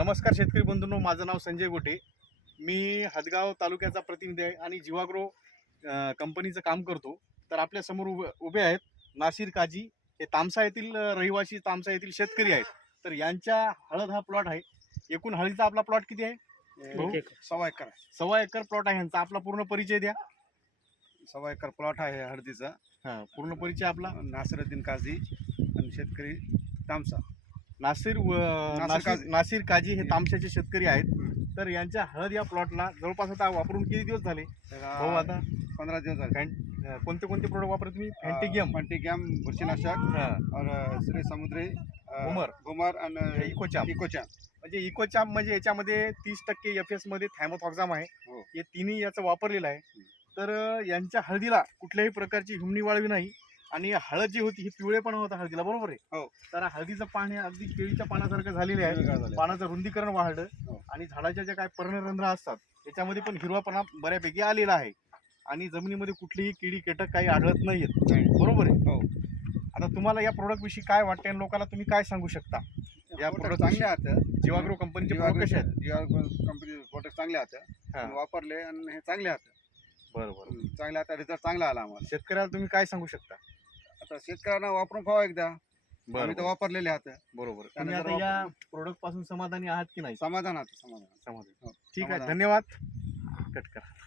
नमस्कार शेतकरी बंधूंनो, माझं नाव संजय गोटे. मी हदगाव तालुक्याचा प्रतिनिधी आहे आणि जीवाग्रो कंपनीचं काम करतो. तर आपल्या समोर उभे आहेत नासिर काजी. हे तामसा येथील रहिवासी, तामसा येथील शेतकरी आहेत. तर यांच्या हळद हा प्लॉट आहे. एकूण हळदीचा आपला प्लॉट किती आहे? सव्वा एकर आहे. सव्वा एकर प्लॉट आहे. यांचा आपला पूर्ण परिचय द्या. सव्वा एकर प्लॉट आहे हळदीचा. हां, पूर्ण परिचय आपला. नासिरुद्दीन काझी आणि शेतकरी तामसा. नासिर काजी हे तामशाचे शेतकरी आहेत. तर यांच्या हळद या प्लॉटला जवळपास आता वापरून किती दिवस झाले? हो, आता 15 दिवस झाले. कोणते कोणते प्रोडक्ट वापरत तुम्ही? फॅन्टिगम बुरशीनाशक और श्री समुद्री घुमर आणि इकोचाम. म्हणजे इकोचाम म्हणजे याच्यामध्ये 30% FS मध्ये थायमोथॉक्झाम आहे. हो. हे तिन्ही याचं वापरलेलं आहे. तर यांच्या हळदीला कुठल्याही प्रकारची हुमणी वाळवी नाही आणि हळद जी होती ही पिवळेपणा होता हळदीला, बरोबर आहे? हो. तर हळदीचं पान हे अगदी केळीच्या पानासारखं झालेले आहे. पानाचं रुंदीकरण वाढलं हो. आणि झाडाच्या ज्या काय पर्णरंध्र असतात त्याच्यामध्ये पण हिरवापणा बऱ्यापैकी आलेला आहे आणि जमिनीमध्ये कुठलीही किडी कीटक काही आढळत नाहीयेत, बरोबर आहे? हो. आता तुम्हाला या प्रोडक्ट विषयी काय वाटते आणि लोकांना तुम्ही काय सांगू शकता? या प्रोडक्ट चांगले आहेत. जीवाग्रो कंपनीचे प्रोडक्ट कसे आहेत? कंपनी प्रोडक्ट चांगले आहेत. हां. वापरले आणि हे चांगले आहेत. बरोबर. चांगले आता रिझल्ट चांगला आला आम्हाला. शेतकऱ्याला तुम्ही काय सांगू शकता? आता शेतकऱ्यांना वापरून पाहावं एकदा. आम्ही तर बरोबर. वापरलेले आहात. बरोबर. त्याने तुम्ही जर आता या प्रोडक्ट पासून समाधानी आहात की नाही? समाधान आहे. समाधान. समाधानी. हो. ठीक आहे, समाधान. धन्यवाद. कट करा.